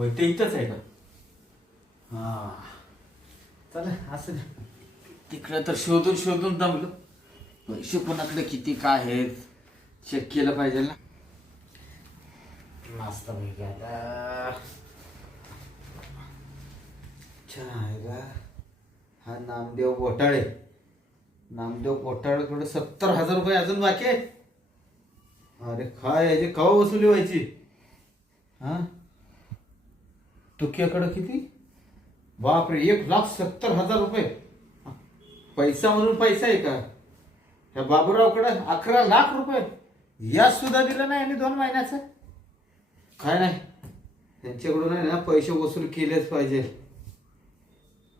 होय ते इथंच आहे का? हा. चला असं दे. तिकडं तर शोधून शोधून दमलो. पैसे कोणाकडे किती काय आहेत चेक केलं पाहिजे ना. मस्त पैकी आता. छायला हा नामदेव घोटाळे. नामदेव घोटाळेकडे सत्तर हजार रुपये अजून बाकी आहेत अरे काय याची कवा वसुली व्हायची? हा? तुक्याकडं किती? बापरे एक लाख सत्तर हजार रुपये. पैसा म्हणून पैसा आहे का? ह्या बाबूरावकडं अकरा लाख रुपये. याच सुद्धा दिलं नाही आणि दोन महिन्याचं. काय नाही. त्यांच्याकडून आहे ना पैसे वसूल केलेच पाहिजे.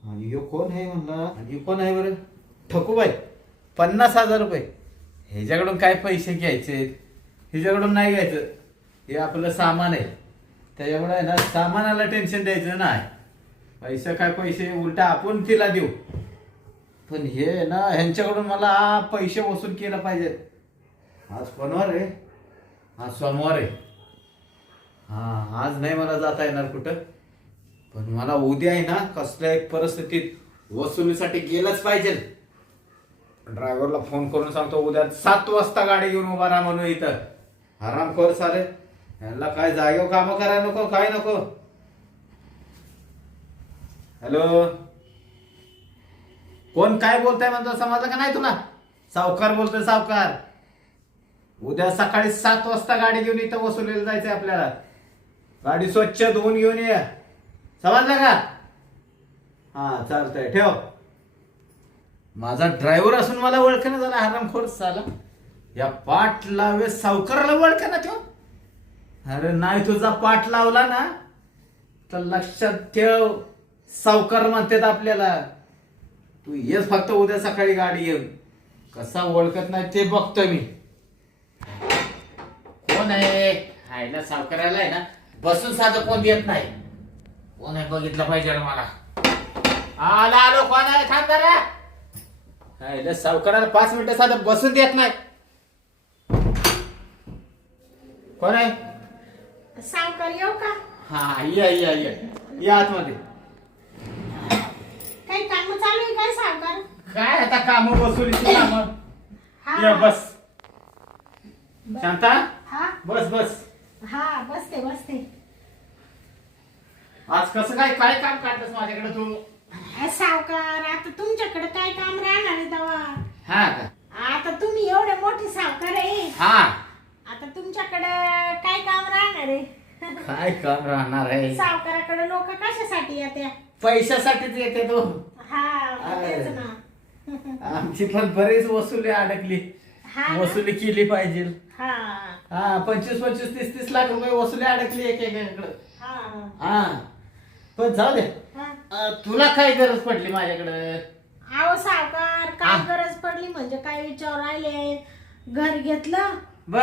आणि यो कोण आहे म्हणला? आणि कोण आहे बरं? ठकूबाई पन्नास हजार रुपये. ह्याच्याकडून काय पैसे घ्यायचे? ह्याच्याकडून नाही घ्यायचं. हे आपलं सामान आहे. त्याच्यामुळे आहे ना सामानाला टेन्शन द्यायचं नाही. पैसे काय पैसे उलटा आपण तिला देऊ. पण हे ना ह्यांच्याकडून मला पैसे वसूल केलं पाहिजे. आज कोणवार आहे? आज सोमवार आहे. हा आज नाही मला जाता येणार कुठं. पण मला उद्या आहे ना कसल्याही परिस्थितीत वसुलीसाठी गेलंच पाहिजे. ड्रायव्हरला फोन करून सांगतो उद्या सात वाजता गाडी घेऊन उभा राहा म्हणून इथं. आराम कर सारे. यांना काय जागेव काम करायला नको काय नको? हॅलो? कोण काय बोलताय म्हणतो समजलं का नाही तुला? सावकार बोलतोय सावकार. उद्या सकाळी सात वाजता गाडी घेऊन इथं वसुलीला जायचंय आपल्याला. गाडी स्वच्छ धुवून घेऊन ये. समजलं का? हा चालतंय ठेव. माझा ड्रायव्हर असून मला ओळखेना झाला हरामखोर झाला या पाठ लावे सावकाराला ओळखेना ना अरे नाही तुझा पाठ लावला ना तर लक्षात ठेव सावकार म्हणतात आपल्याला. तू येस फक्त उद्या सकाळी गाडी येऊ कसा ओळखत नाही ते बघतो मी. कोण आहे? खायला सावकाराला आहे ना बसून साधं कोण देत नाही. कोण आहे बघितलं पाहिजे ना मला. आला आलो कोण आहे? थांब जरा. खायला सावकाराला पाच मिनिटं साधं बसून देत नाही. कोण आहे? सावकार येऊ का? हा या या या. या आतमध्ये. काही काम चालू आहे काय सावकार काय आता काम वसुलीची काम? या बस. शांता? हा? बस बस. हा बसते बसते. आज कसं काय काय काम काढतस माझ्याकडे तू? अ, सावकार आता तुमच्याकडे काय काम राहणार आहे तेव्हा? हा का? आता तुम्ही एवढे मोठे सावकार आहे. हा. आता तुमच्याकडे काय काम राहणार आहे? काय काम राहणार आहे? सावकाराकडे लोक कशासाठी येते पैशासाठीच येते तो. हा तेच ना. आमची पण बरीच वसुली अडकली. हा ना? वसुली केली पाहिजे. हा. हा पंचवीस पंचवीस तीस तीस लाख रुपये वसुली अडकली एक एकाकडे हा. हा. पण जाऊ दे. हा. अं, तुला काय गरज पडली माझ्याकडे? अहो सावकार काय हा. गरज पडली म्हणजे काय विचार राहिले? घर घेतलं बर.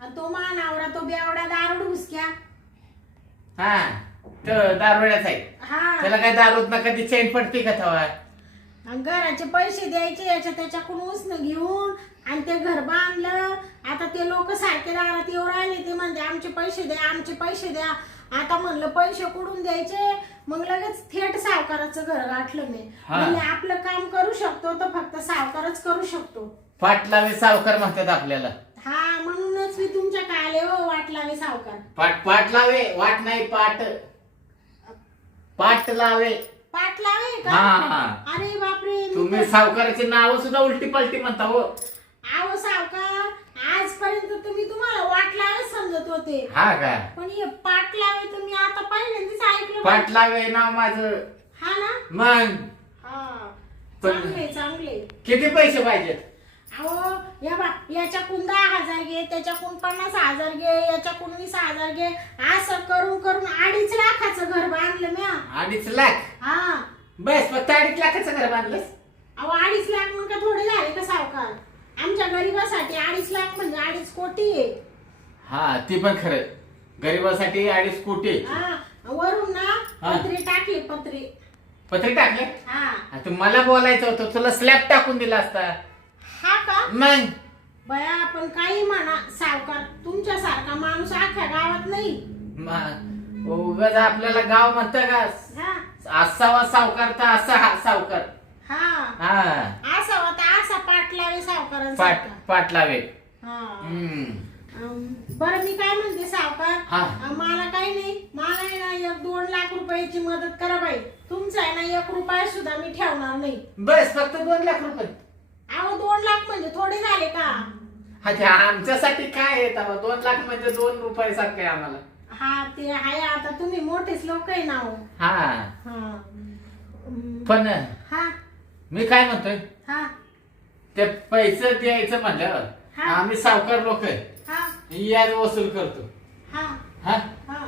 आणि तो मानावरा तो बेवडा दारुड हुसक्या हा तर दारोड्याच आहे. हा. त्याला काय दारूत ना कधी चैन पडते का थवा आणि घराचे पैसे द्यायचे याच्या त्याच्याकडून उसनं घेऊन आणि ते घर बांधलं. आता ते लोक सारखे दारात येऊ राहिले ते म्हणजे आमचे पैसे द्या आमचे पैसे द्या. आता म्हणलं पैसे कुठून द्यायचे? मग लगेच थेट सावकाराचं घर गाठलं मी. हा. म्हणजे आपलं काम करू शकतो तर फक्त सावकारच करू शकतो. पाटलावे सावकार म्हणतात आपल्याला. मी तुमच्या आले हो वाट लावे सावकार. पाट पाट लावे वाट नाही पाट. पाट लावे. पाट लावे का? हा. अरे बापरे मी तुम्ही तर- सावकाराची नाव सुद्धा उलटी पलटी म्हणता हो. अहो सावकार आजपर्यंत तुम्ही तुम्हाला वाट लावे समजत होते. हा का? पण हे पाट लावे तुम्ही आता पहिल्यांदाच ऐकलं पाट लावे नाव माझं. हा ना? मग? हा. पण- चांगले चांगले. किती पैसे पाहिजेत? अहो या बा याच्याकून दहा हजार घे त्याच्याकून पन्नास हजार घे याच्याकून वीस हजार घे. असं करून करून अडीच लाखाचं घर बांधलं म्या. अडीच लाख? हा. बस फक्त अडीच लाखाचं घर बांधलंस? अहो अडीच लाख मग का थोडे झाले का सावकार? आमच्या गरीबासाठी अडीच लाख म्हणजे अडीच कोटी आहे. हा ती पण खरं गरीबासाठी अडीच कोटी हा वरून ना हा. पत्रे टाकले पत्रे. पत्रे टाकले? हा. आता मला बोलायचं होतं तुला स्लॅब टाकून दिला असता. हा का? मग बया आपण काही म्हणा सावकार तुमच्यासारखा माणूस अख्ख्या गावात नाही. उगाच आपल्याला गाव म्हणत का? हा. असावा सावकार तर असा हा सावकार. हा. हा. असा होता असा पाठ लावे पाट सावकारांचा पाट लावे हा. हम्म. अम, बरं मी काय म्हणते सावकार? हा. अं, मला काही नाही. मला आहे ना एक दोन लाख रुपयाची मदत करा बाई. तुमचा आहे ना एक रुपया सुद्धा मी ठेवणार नाही. बस फक्त दोन लाख रुपये. अहो दोन लाख म्हणजे थोडे झाले का? हा ते आमच्यासाठी काय आहे तेव्हा? दोन लाख म्हणजे दोन रुपये सारखे आहे आम्हाला. हा ते आहे. आता तुम्ही मोठेच लोक आहे ना हो. हा. हा पण हा. मी काय म्हणतोय? हा. ते पैसे द्यायचं म्हणल्यावर हा. आम्ही सावकार लोक आहे. हा. व्याज वसूल करतो. हा. हा? हा.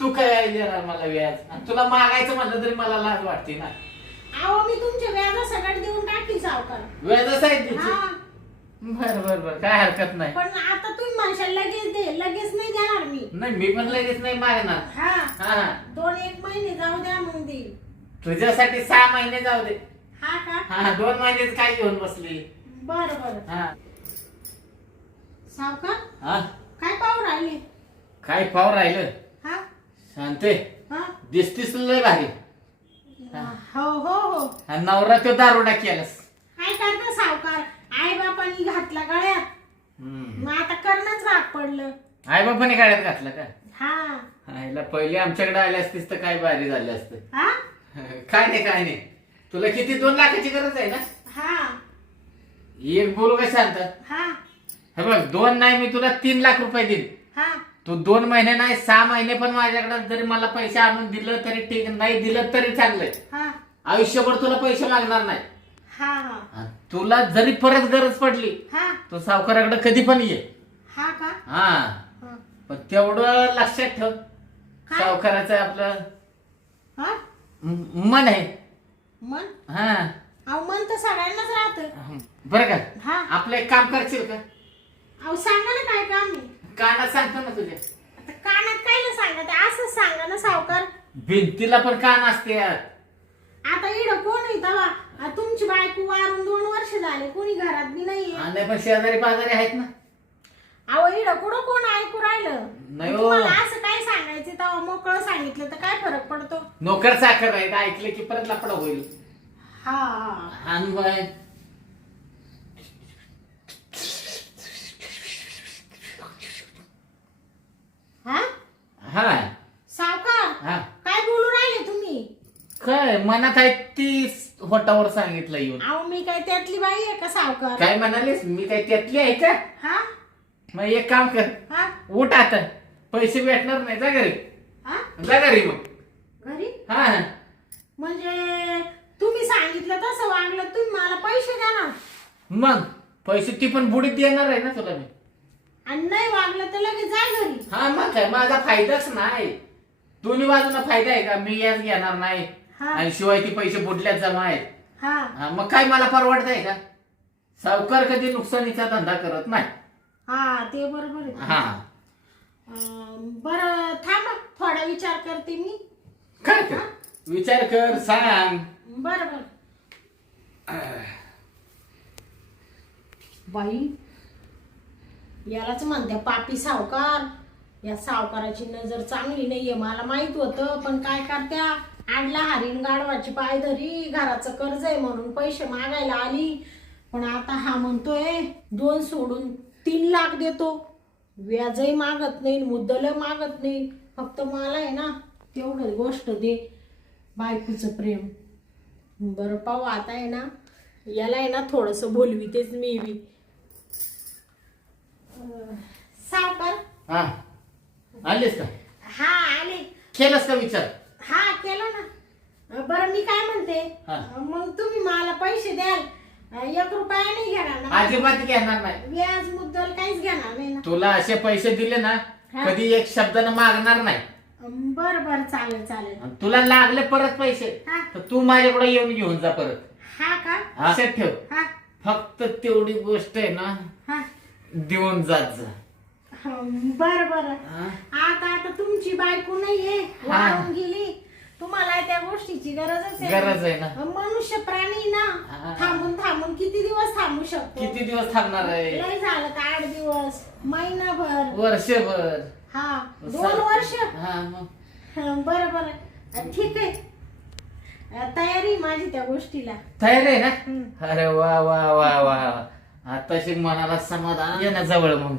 तू काय देणार मला व्याज? आणि तुला मागायचं म्हणलं तरी मला लाज वाटते ना. अहो मी तुमच्या व्याजा सगळं देऊन टाकीन सावकार. व्याजच आहे तिची हा. बर बर बर. काय हरकत नाही. पण आता तुम्ही म्हणशाल लगेच दे लगेच नाही देणार मी. नाही मी पण लगेच नाही मागणार. हा. हा. दोन एक महिने जाऊ द्या मग देईल तुझ्यासाठी सहा महिने जाऊ दे. हा का? हा दोन महिनेच काय घेऊन बसली बर बर. हा. सावकार हा. काय पाहू राहिले? काय पाव राहिलं? हा. शांते हा. दिसतीस लय भारी. हो. हो हो आणि नवरा तो दारोडा केलास काय करता सावकार? आई बापानी घातला गळ्यात. हम्म. मग आता करणंच भाग पडलं. आई बापाने गाड्यात घातलं का? हा. आईला पहिले आमच्याकडे आले असतीस तर काय भारी झाले असतं. हा? काय नाही काय नाही. तुला किती दोन लाखाची गरज आहे ना? हा. एक बोलू का शांत? हा. हे बघ दोन नाही मी तुला तीन लाख रुपये देईन. हा. तू दोन महिने नाही सहा महिने पण माझ्याकडे जरी मला पैसे आणून दिलं तरी ठीक नाही दिलं तरी चांगलंय. हा. आयुष्यभर तुला पैसे लागणार नाही. हा हा. तुला जरी परत गरज पडली हा. तो सावकाराकडे कधी पण ये. हा का? हा. हा. पण तेवढं लक्षात ठेव. काय? सावकाराचं आपलं हा? म- मन आहे. मन? हा. अहो मन तर सगळ्यांनाच राहतं. बरं का? हा. आपलं एक काम करशील का? अहो सांगा ना काय काम आहे. कानात सांगतो ना तुझ्या आता कानात काय ना सांगा ते असंच सांगा ना सावकार. भिंतीला पण कान असते. यार. आता इड कोण आहे तवा? आ, तुमची बायको वारून दोन वर्ष झाले कोणी घरात बी नाहीये. आणि पण शेजारी पाजारी आहेत ना. अहो इड कुठं कोण ऐकू राहिलं? नाही हो. तुम्हाला असं काय सांगायचं तेव्हा मोकळं सांगितलं तर काय फरक पडतो? नोकर साखर आहेत ऐकलं की परत लपडा होईल. हा हा. आणि बाय हा? हा सावकार हा. काय बोलू राहिले तुम्ही? काय मनात आहे ती होटावर सांगितलं येऊन. अहो मी काय त्यातली बाई आहे का सावकार? काय म्हणालीस? मी काय त्यातली आहे का? हा? मग एक काम कर. हा? उठ आता. पैसे भेटणार नाही. जा घरी. हा? जा घरी मग. घरी? हा हा. म्हणजे तुम्ही सांगितलं तसं वागलं तुम्ही मला पैसे द्या ना. मग? पैसे ती पण बुडीत देणार आहे ना तुला मी. आणि नाही वागलं तर लगेच जा घरी. हा मग काय माझा फायदाच नाही. दोन्ही बाजूला फायदा आहे का? मी याच घेणार नाही. हा. आणि शिवाय ती पैसे बुडल्यात जमा आहेत. हा. हा, मग काय मला परवडत आहे का? सावकार कधी नुकसानीचा धंदा करत नाही. हा ते बरोबर आहे. हा. अं, बरं थांबा. थोडा विचार करते मी. काय कर विचार कर सांग. बरं बरं. बाई यालाच म्हणते पापी सावकार. या सावकाराची नजर चांगली नाहीये मला माहीत होतं पण काय करत्या? आणला हरीण गाडवाची पायधरी घराचं कर्ज आहे म्हणून पैसे मागायला आली. पण आता हा म्हणतोय दोन सोडून तीन लाख देतो. व्याजही मागत नाही मुद्दल मागत नाही. फक्त मला आहे ना तेवढं गोष्ट दे बायकोचं प्रेम. बरं पाहू आता आहे ना याला आहे ना थोडंसं बोलवी तेच मी बी. अं, सावकार हा. आलीस का? हा आले. केलंस का विचार? हा केलं ना. अं, बरं मी काय म्हणते? हा. अं, मग तुम्ही मला पैसे द्याल. अं, एक रुपया नाही घेणार ना. अजिबात घेणार नाही. व्याज मुद्दल काहीच घेणार नाही ना. तुला असे पैसे दिले ना हा. कधी एक शब्दानं मागणार नाही. अं, बरं बरं चालेल चालेल. आणि तुला लागले परत पैसे हा. तर तू माझ्याकडे येऊन घेऊन जा परत. हा का? असं ठेव. हा. फक्त तेवढी गोष्ट आहे ना हा. देऊन जात जा. बरं बरं. हा? आता आता तुमची बायको नाहीये. वाळून गेली. तुम्हाला त्या गोष्टीची गरजच आहे. गरज आहे ना? मनुष्य प्राणी ना. थांबून थांबून किती दिवस थांबू शकतो? किती दिवस थांबणार आहे? लय झालं तर आठ दिवस महिनाभर. वर्षभर. हा दोन वर्ष? हा मग. बरं बरं. ठीक आहे. अं, तयारी माझी त्या गोष्टीला. तयार आहे ना. अरे वा वा वा वा. आताशी मनाला समाधान ये ना जवळ मग.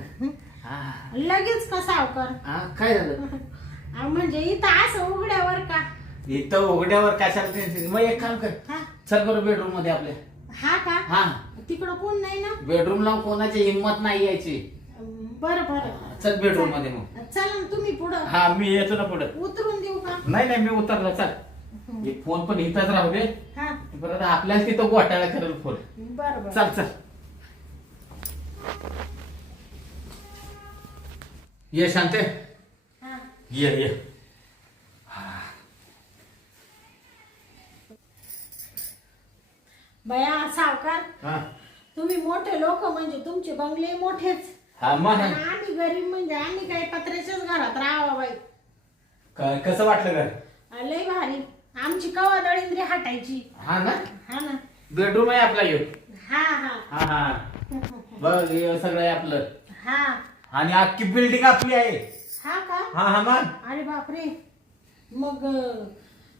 हा. लगेच का सावकार? हा, काय झालं? म्हणजे इथं असं उघड्यावर का? इथं उघड्यावर कशाला टेन्शन मग एक काम कर. हा. चल बरं बेडरूममध्ये आपल्या. हा का? हा. तिकडं कोण नाही ना? बेडरूमला कोणाची हिंमत नाही यायची. बरं बरं. चल बेडरूममध्ये मग. चला ना तुम्ही पुढं. हा मी येतो ना पुढं. उतरून देऊ का? नाही नाही मी उतरलो चल. फोन पण इथंच राहू दे. हा. परत आपल्याला तिथं घोटाळा करेल फोन बरं बरं. चल चल. ये शांते। हा। ये ये। बया सावकार हा। तुम्ही मोठे लोक म्हणजे तुमचे बंगले मोठेच. हा मग आणि आम्ही गरीब म्हणजे आम्ही काही पत्र्याच्याच घरात राहावा बाई. काय कसं वाटलं घर? अं, लय भारी. आमची कवा दळिंद्री हटायची. हा ना? हा ना. बेडरूम आहे आपला यो हा हा. हा हा. बघ हे सगळं आहे आपलं. हा. आणि अख्खी बिल्डिंग आपली आहे. हा का? हा हा मग. अरे बापरे. मग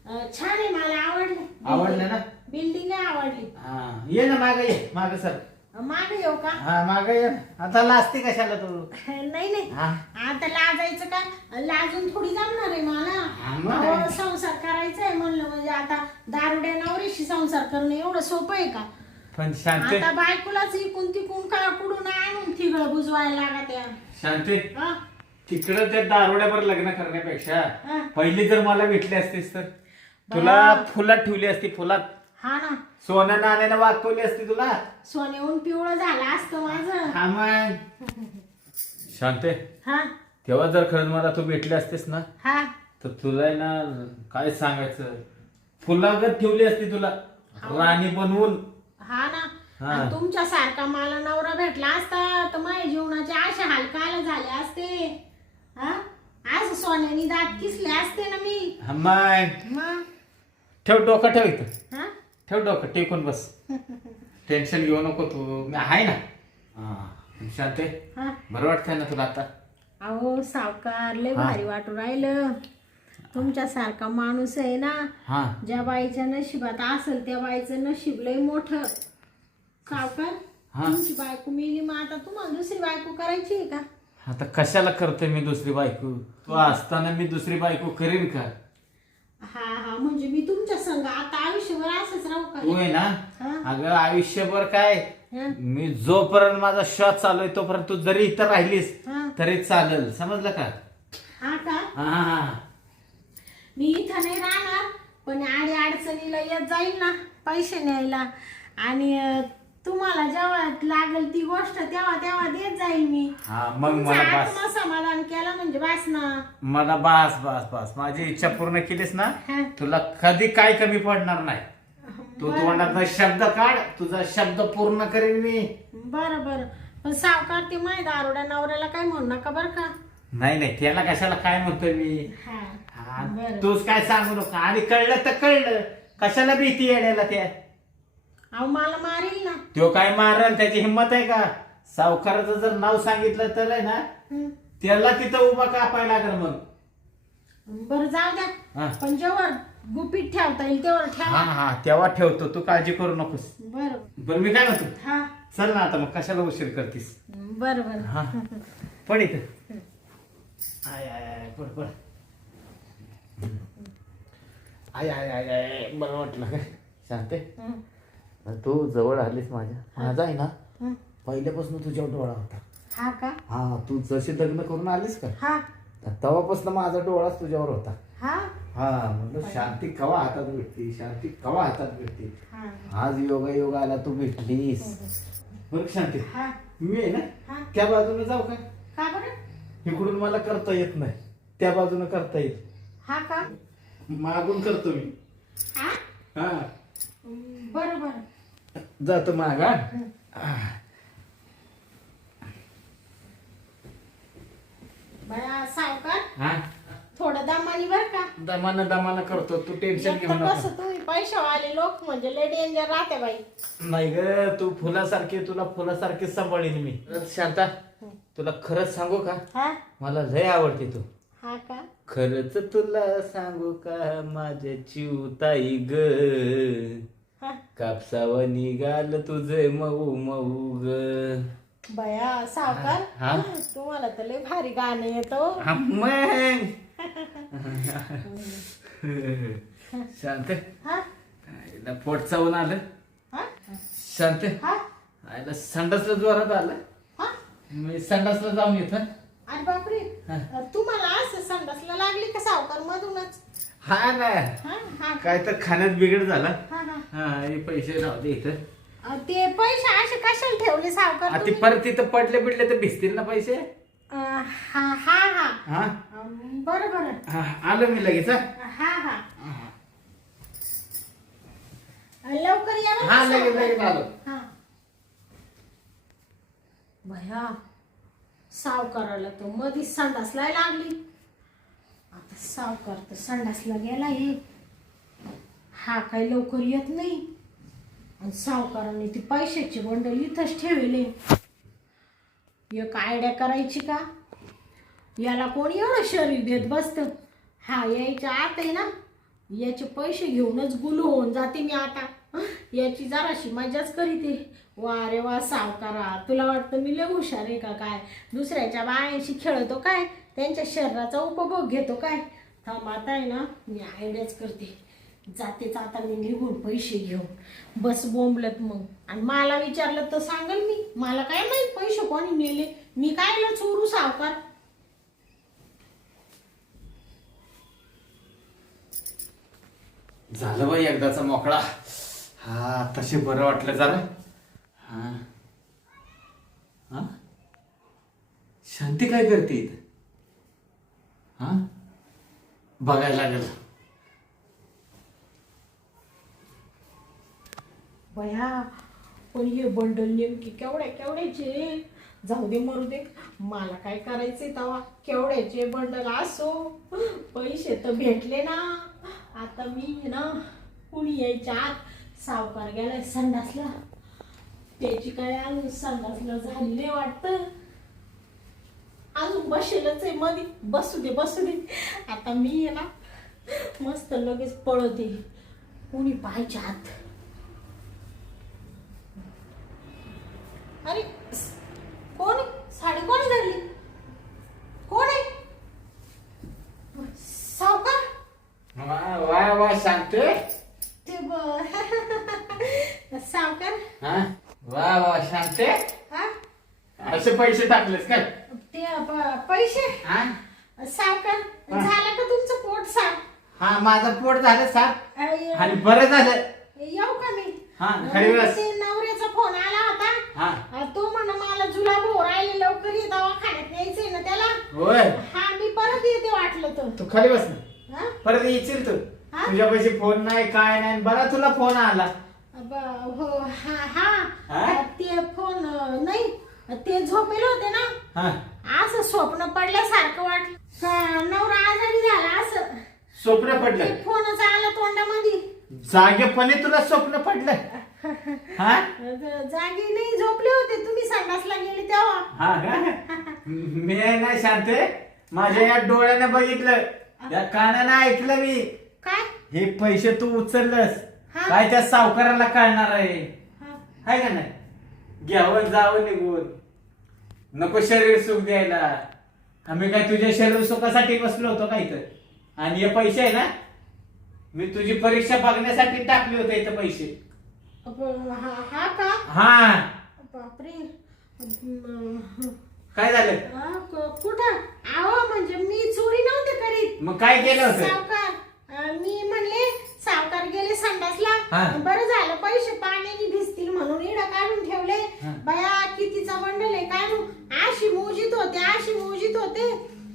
अं, छान आहे मला आवडलं. आवडलं ना? बिल्डिंग आवडली. हा ये ना माग ये माग सर. मागे येऊ का? हा माग ये. ना. आता लाजते कशाला तू? नाही नाही. हा? आता लाजायचं काय लाजून थोडी जमणार आहे मला. हा मग. अहो, संसार करायचा आहे म्हणलं म्हणजे आता दारुड्या नवरीशी संसार करणं एवढं सोपं आहे का? पण शांते. आता बायकोलाच इकून तिकून का कुठून आणून थिगळ बुजवायला लागत त्या शांते हा? तिकडं त्या दारोड्यावर लग्न करण्यापेक्षा हा. पहिली जर मला भेटली असतीस तर? तुला फुलात ठेवली असती फुलात. हा ना. सोन्या नाण्याने वाकवली असती तुला? सोन्याहून पिवळं झालं असतं माझं. हा मग. शांते हा. तेव्हा जर खरंच मला तू भेटली असतीस ना हा. तर तुला आहे ना काय सांगायचं? फुलागत ठेवली असती तुला. राणी बनवून. हा ना. हा. आणि तुमच्या सारखा मला नवरा भेटला असता तर माझ्या जीवनाचे असे हालकाल झाले असते. हा? असं सोन्यानी दात किसले असते ना मी. हा मग? ठेव डोकं ठेव इथं. हा? ठेव डोकं टेकून बस. टेन्शन घेऊ नको तू. मी आहे ना. हा शांते हा. बरं वाटतंय ना तुला आता? अहो सावकार लय हा. भारी वाटू राहिलं. तुमच्या सारखा माणूस आहे ना हा. ज्या बाईच्या नशिबात असेल त्या बाईचं नशीब लय मोठं. सावकार हा. तुमची बायको मिली मग आता तुम्हाला दुसरी बायको करायची आहे का? आता कशाला करते मी दुसरी बायको? तू असताना मी दुसरी बायको करीन का? हा हा म्हणजे मी तुमच्या संग आता आयुष्यभर असंच राहू तू का आहे ना? हा? अगं आयुष्यभर काय? हा? मी जोपर्यंत माझा श्वास चालू आहे तोपर्यंत तू जरी इथं राहिलीस हा? तरी चालेल. समजलं का? हा का? हा हा हा. मी इथं नाही राहणार पण आडी अडचणीला येत जाईल ना पैसे न्यायला. आणि तुम्हाला जेव्हा लागेल ती गोष्ट तेव्हा तेव्हा देत जाईल मी. हा मग तुमचं मला बस. आत्मसमाधान केलं म्हणजे बस ना. मला बस बस बस. माझी इच्छा पूर्ण केलीस ना हा. तुला कधी काय कमी पडणार नाही. तू तोंडातला शब्द काढ तुझा शब्द पूर्ण करेन मी. बरं बरं. पण सावकार ते माय दारोड्या नवऱ्याला काय म्हणू नका बरं का. नाही नाही त्याला कशाला काय म्हणतोय मी? हा हा, बरं. तूच काय सांगू नका. आणि कळलं तर कळलं. कशाला भीती येण्याला त्या? अहो मला मारील ना. तो काय मारल त्याची हिंमत आहे का? सावकाराचं जर नाव सांगितलं तर आहे ना हं. त्याला तिथं उभा कापायला लागल मग. बरं जाऊ द्या. पण जेव्हा गुपित ठेवता येईल तेव्हा हा ठेवा हा तेव्हा ठेवतो. तू काळजी करू नकोस. बरं. बरं मी काय म्हणतो? हा. चल ना आता मग. कशाला उशीर करतीस? बरं बरं. हा. पड इथं. आय आय आय पड पड आय आय आय आय बरं वाटलं काय शांते हं. तू जवळ आलीस माझ्या माझा आहे ना हं. पहिल्यापासून तुझ्यावर डोळा होता. हा का? हा तू जशी लग्न करून आलीस का? हा. तेव्हापासून माझा डोळाच तुझ्यावर होता. हा? हा म्हणलं शांती कवा हातात भेटते? शांती कवा हातात भेटते? हा. आज योगा योगा आला तू भेटलीस. बरं शांती. हा. मी आहे ना? हा. त्या बाजूने जाऊ का? इकडून मला करता येत नाही. त्या बाजूने करता येईल. हा का? मागून करतो मी. हा? हा. बरं बरं. जातो मागा बया सावकार हा? थोडं दमानी बर का? दमानं दमानं करतो. तू टेन्शन घेऊ एकतर नको. कसं तुम्ही पैशावाले लोक म्हणजे लय डेंजर राहते बाई. नाही ग तू फुलासारखी तुला फुलासारखी सांभाळीन मी. शांता. तुला खरंच सांगू का? हा? मला लय आवडते तू. हा का? खरंच तुला सांगू का माझ्या चिवताई ग? हा. कापसावर निघाल तुझे मऊ मऊ ग. बया सावकार हा? तुम्हाला तर लय भारी गाणं येतो हा, मग. शांत. हा? आईला पोट चावून आलं. हा? शांत. हा? आईला संडासला जोरात आलं. हा मी संडासला जाऊन येतो अरे बापरे. हा. तुम्हाला असं संडासला लागली का सावकार मधूनच हा ना. हा हा. काय तर खाण्यात बिघड झाला. हा हा. हा हे पैसे राहू दे इथं. अ, ते पैसे असे कशाला ठेवले सावकार ते तुम्ही? परत तिथं पडले बिडले तर भिजतील ना पैसे? अ, हा हा हा. हा? अम, बरं बरं. हा आलो मी लगेच हा. हा हा. लवकर या बरं हा का लगेच सावकार. लगेच आलो. हा. भया. सावकाराला तो मधीच संडासला लागली. आता सावकार तर संडासला गेला हे हा काही लवकर येत नाही. आणि सावकाराने ती पैशाची बंडल इथंच ठेवले. एक आयडिया करायची का? याला कोणी एवढं शरीर देत बसतं? हा यायच्या आत आहे ना? याचे पैसे घेऊनच गुलू होऊन जाते मी आता. याची जराशी मजाच करीते वा रे वा सावकारा. तुला वाटतं मी लय हुशार आहे का काय? दुसऱ्याच्या बायांशी खेळतो काय? त्यांच्या शरीराचा उपभोग घेतो काय? थांब आता आहे ना मी आयडियाच करते. जातेच आता मी निघून पैसे घेऊन. बस बोंबलत मग. आणि मला विचारलं तर सांगेल मी. मला काय माहीत पैसे कोणी नेले? मी काय चोरू सावकार? झालं बाई एकदाचा मोकळा. हा तसे बरं वाटलं जरा. हा. हा? शांती काय करते इथं? हा? बघायला लागेल. बया पण हे बंडल नेमकी केवढ्या केवढ्याचे? जाऊ दे मरू दे. मला काय करायचंय तवा? केवढ्याचे बंडल असो? पैसे तर भेटले ना. आता मी ना कुणी यायच्या आत सावकार गेलाय संडासला. त्याची काय अजून संडासला झाली नाही वाटतं? अजून बसेलच आहे मध्ये बसू दे बसू दे. आता मी आहे ना मस्त लगेच पळते. कुणी पाहायच्या आत? अरे कोण? साडी कोणी धरली? कोण आहे? सावकार? वा वा शांते ते ब- सावकार? हा? वा वा शांते. हा? असे पैसे टाकलेस काय? ते प- पैसे? हा? सावकार हा. झालं का तुमचं पोट साफ? हा माझं पोट झालं अय- आणि बरं झालं. येऊ का मी? हा, खरी वेळेस. ते नवऱ्याचा फोन आला होता. हा. अ, तो म्हण मला जुलाब हो राहिले लवकर ये दवाखान्यात न्यायचंय ना त्याला. होय. हा मी परत येते वाटलं तर. तू खाली बस ना. हा? परत येशील तू. हा? तुझ्या पैसे फोन नाही काय नाही बरा तुला फोन आला. ब- हो हा हा. हा? ते फोन अ, नाही ते झोपेल होते ना? हा. असं स्वप्न पडल्यासारखं वाटलं. का नवरा आजारी झाला असं. स्वप्न ते पडलं फोनच आला तोंडामध्ये. जागेपणे तुला स्वप्न पडलं हा? ज- जागी नाही झोपले होते तुम्ही संडासला गेले तेव्हा. हा का? मी आहे ना शांते माझ्या या डोळ्याने बघितलं. या कानाने ऐकलं मी. काय? हे पैसे तू उचललंस. हा. काय त्या सावकाराला कळणार आहे. हा. हाय का नाही? घ्यावं जावं निघून. नको शरीर सुख द्यायला. आम्ही काय तुझ्या शरीर सुखासाठी बसलो होतो का इथं? आणि हे पैसे आहे ना मी तुझी परीक्षा बघण्यासाठी टाकले होते इथं पैसे. हा हा का? हा. बापरे. अं, काय झालं? हा, क- कुठं? आहो म्हणजे मी चोरी नव्हते करीत. मग काय केलं होतं? सावकार अं, मी म्हणले सावकार गेले संडासला. हा. बरं झालं पैसे पाण्याने भिजतील म्हणून इडं काढून ठेवले. हा. बया कितीचा बंडल आहे काय नु अशी मोजीत होते अशी मोजीत होते.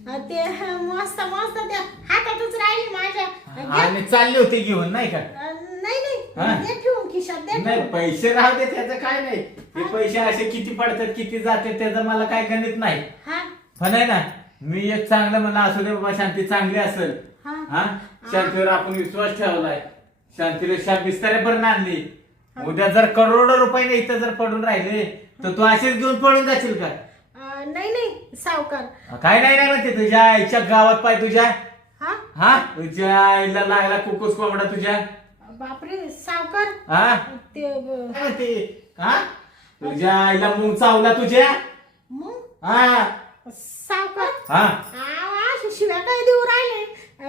अं, ते ह, मस्त मस्त त्या हातातच राहिले माझ्या. घ्या. आणि चालले होते घेऊन नाही का? अं, नाही हा. नाही दे ठेवून खिशात दे नाही ठेवून. पैसे राहू दे त्याचं काय नाही. हे. पैसे असे किती पडतात किती जाते त्याचं मला काय गणित नाही. हा. पण आहे ना मी एक चांगलं म्हणलं असू दे बाबा शांती चांगली असेल. हा. शांतीवर आपण विश्वास ठेवलाय. शांतीला शाप बिस्ताऱ्यापर्यंत आणली. उद्या जर करोडो रुपये इथं जर पडून राहिले तर तू असेच घेऊन पळून जाशील का? अं, नाही नाही सावकार. काय नाही नाही म्हणते तुझ्या आईच्या गावात पाय तुझ्या. हा? हा? तुझ्या आईला लागला कुकूस कोंबडा तुझ्या. बापरे सावकार. हा? ते ब- काय म्हणते हा? तुझ्या आईला मुंग चावला तुझ्या. मग? हा? सावकार. हा? अशा शिव्या काय देऊ राहिले?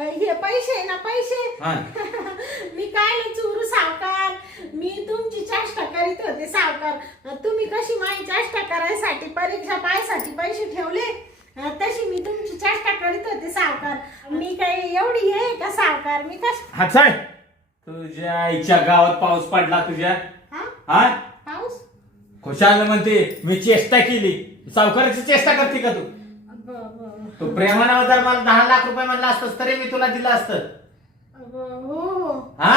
हे पैसे ना पैसे. हा. मी काय चोरू सावकार. मी तुमची चेष्टा करीत होते सावकार. तुम्ही कशी माझी चेष्टा करायसाठी परीक्षा पायसाठी पैसे ठेवले? अं, तशी मी तुमची चेष्टा करीत होते सावकार. मी काही एवढी हे आहे का सावकार? मी कश हा चल. तुझ्या आईच्या गावात पाऊस पडला तुझ्या. हा? हा? पाऊस? खुशाल म्हणते मी चेष्टा केली. सावकाराची चेष्टा करते का तू? तू प्रेमानं जर मला दहा लाख रुपये म्हणला असतस तरी मी तुला दिलं असतं. हो हो. हा?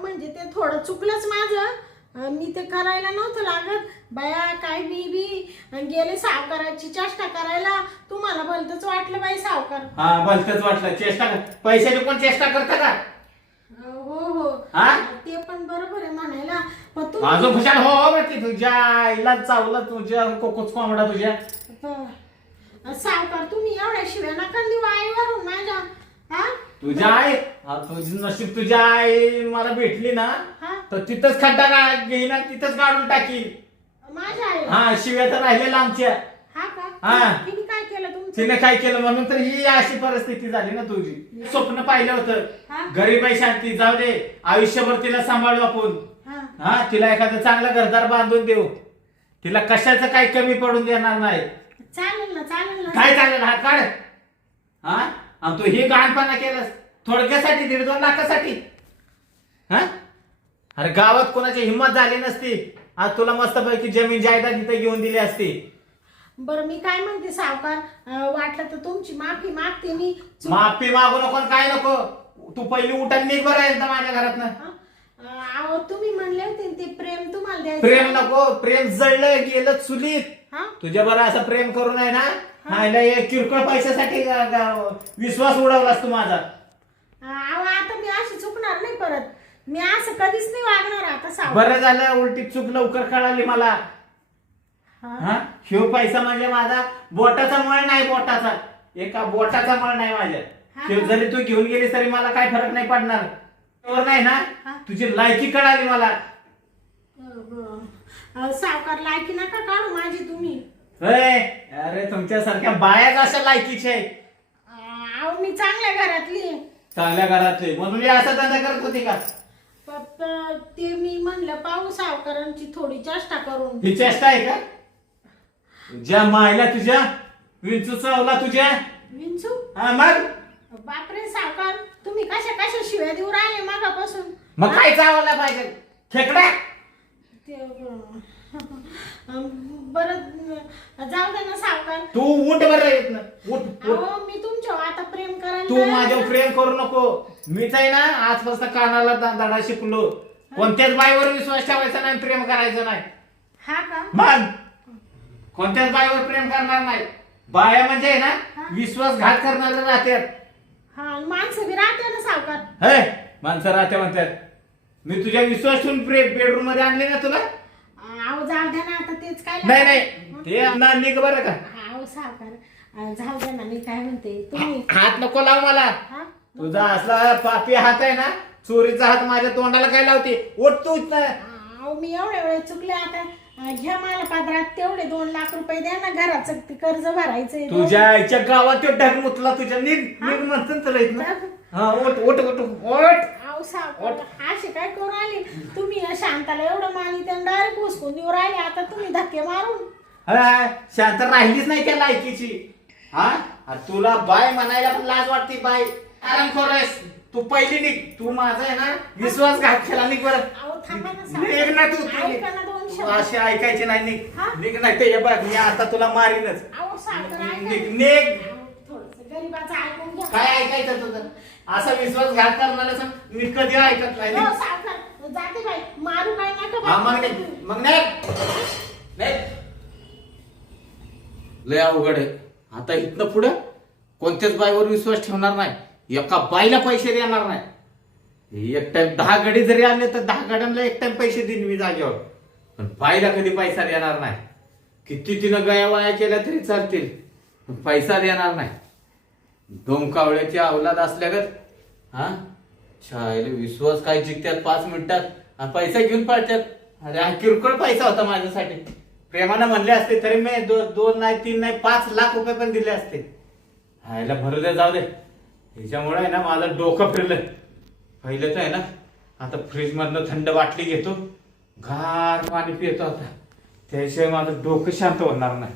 म्हणजे ते थोडं चुकलंच माझं. मी ते करायला नव्हतं लागत. बया काय बी बी. गेले सावकाराची चेष्टा करायला. तुम्हाला भलतच वाटलं बाई सावकार. हा भलतच वाटलं. चेष्टा कर. पैशाची कोण चेष्टा करतं का? हो हो. हा? ते पण बरोबर आहे म्हणायला. पण माझं तुम्ही खुशाल हो हो म्हणते तुझ्या आईला चावलं तुझ्या कोकोच कोंबडा तुझ्या. सावकार तुम्ही एवढ्या शिव्या नका देऊ आईवरून माझ्या हा? तुझ्या आई हा, तुझी नशीब तुझ्या आई मला भेटली ना हा? तर तिथंच खड्डा गा- घेईन आणि तिथंच काढून टाकीन. माझ्या आई? हा शिव्या तर राहिलेल्या आमच्या हा का? हा. तिने काय केलं तुमचं? तिने काय केलं म्हणून तर ही अशी परिस्थिती झाली ना तुझी. स्वप्न पाहिलं हा. होतं गरीब आहे शांती जाऊ दे. आयुष्यभर तिला सांभाळू आपण. हा. हा तिला एखादं चांगलं घरदार बांधून देऊ. तिला कशाचं काही कमी पडून देणार नाही. चालेल ना चालेल ना. काय चालेल? हात काढ. हा? आणि तू हे गाणपणा केलंस. थोडक्यासाठी दीड दोन लाखासाठी. हा? अरे गावात कोणाची हिंमत झाली नसती. आज तुला मस्तपैकी जमीन जायदाद इथे घेऊन दिली असती. बरं मी काय म्हणते सावकार? अं, वाटलं तर तुमची माफी मागते मी. चुक- माफी मागू नको आणि काय नको? तू पहिली उठण निघ बरं एकदा माझ्या घरातनं? हा? अं, अहो तुम्ही म्हणले होते ना ते प्रेम तुम्हाला द्यायचं प्रेम नको. प्रेम जळलं गेलं चुलीत. हा? तुझ्या बरं असं प्रेम करू नये ना हा? याला एक किरकोळ पैशासाठी ग- ग- विश्वास उडवलास तू माझा. अहो आता मी अशी चुकणार नाही परत. मी असं कधीच नाही वागणार आता बरं झालं उलटी चूक लवकर कळाली मला. हा? हा? ह्यो पैसा म्हणजे माझा बोटाचा मळ नाही बोटाचा. एका बोटाचा मळ नाही माझ्या. हा. ह्यो जरी तू घेऊन गेलीस तरी मला काय फरक नाही पडणार. त्यावर नाही हा. ना तुझी लायकी कळाली मला. अं, सावकार लायकी नका काढू माझी तुम्ही. होय अरे तुमच्यासारख्या बायाच अशा अहो मी चांगल्या घरातली आहे. चांगल्या घरातले. म्हणून ही असा धंदा करत होती का? फक्त ते मी म्हणलं पाहू सावकारांची थोडी चेष्टा करून. ही चेष्टा आहे का? तुझ्या मायला तुझ्या विंचू चावला तुझ्या. विंचू? हा मग? बापरे सावकार तुम्ही कशा कशा शिव्या देऊ राहिले मागापासून? मग काय चावला पाहिजे? खेकडा? ते अं, बरं जाऊ दे ना सावकार. तू उठ बरं येत ना उठ उठ. अहो मी तुमच्यावर आता प्रेम करायला तू माझ्यावर आहे. प्रेम करू नको. मीच आहे ना आजपासून कानाला दा- धडा शिकलो. कोणत्याच बाईवर विश्वास ठेवायचा नाही प्रेम करायचं नाही. हा का? कोणत्याच बाईवर प्रेम करणार नाही. बाया म्हणजे आहे ना विश्वासघात करणारे राहतात. हा माणसं बी राहते ना सावकार. हे माणसं राहते म्हणतात. मी तुझ्या विश्वास ठेवून बेडरूममध्ये आणले ना तुला? अहो जाऊ द्या ना आता तेच काय नाही नाही. ते ना निघ बरं का? अहो सावकार अं, जाऊ द्या ना मी काय म्हणते तुम्ही हात नको लाव मला. हा? तुझा असला पापी हात आहे ना चोरीचा हात माझ्या तोंडाला काय लावते? ओट तू इथनं. अहो मी एवढ्या वेळ चुकले आता अं, घ्या मला पदरात तेवढे दोन लाख रुपये द्या ना घराचं ते कर्ज भरायचंय. तुझ्या आईच्या गावात तो ढग मुतला तुझ्या निघ निघ म्हणतो ना तुला इथनं. हा ओट ओट ओट ओट सावकार असे काय करून आले तुम्ही या शांताला एवढं मानी त्यानं डायरेक्ट उचकून देऊ राहिले. आता तुम्ही धक्के मारून. हा, शांत राहिलीच नाही त्या लायकीची. हा? आ, तुला बाय म्हणायला पण लाज वाटते बाय. आराम करूस तू पहिली निघ. तू माझा आहे ना विश्वासघात केला निघ बरं. अहो थांबा ना निघ ना तू तू सावकार ऐका ना दोन तू शब्द. असे ऐकायचे नाही निघ. हा? निघ नाही ते हे बघ मी आता तुला मारीनच. अहो सावकार ऐका. निघ. निघ. गरीबाचं ऐकून घ्या. काय ऐकायचं तुझं? असा विश्वासघात करणारा मी कधी ऐकत नाही? हो सावकार. जाते बाई. मारू काय नका हा, बाई. मग नाही. मग नाही. नाही. लय अवघड आहे. आता इथनं पुढं कोणत्याच बाईवर विश्वास ठेवणार नाही. एका बाईला पैसे देणार नाही. एक टाइम दहा गडी जरी आणले तर दहा गाड्यांना एक टाइम पैसे देईन मी जागेवर. पण बाईला कधी पैसा देणार नाही. किती तिनं गया वाया केल्या तरी चालतील. पण पैसा देणार नाही. डोमकावळ्याची अवलाद असल्यागत हा? शाळेला विश्वास काय जिंकतात पाच मिनिटात? आणि पैसा घेऊन पळतात. अरे हा किरकोळ पैसा होता माझ्यासाठी. प्रेमानं म्हणले असते तरी मी दो, दोन नाही तीन नाही पाच लाख रुपये पण दिले असते. हायला भरू दे जाऊ दे. ह्याच्यामुळे आहे ना माझं डोकं फिरलं. पहिलं तर आहे ना आता फ्रीज मधनं थंड बाटली घेतो. गार पाणी पितो आता. त्याशिवाय माझं डोकं शांत होणार नाही.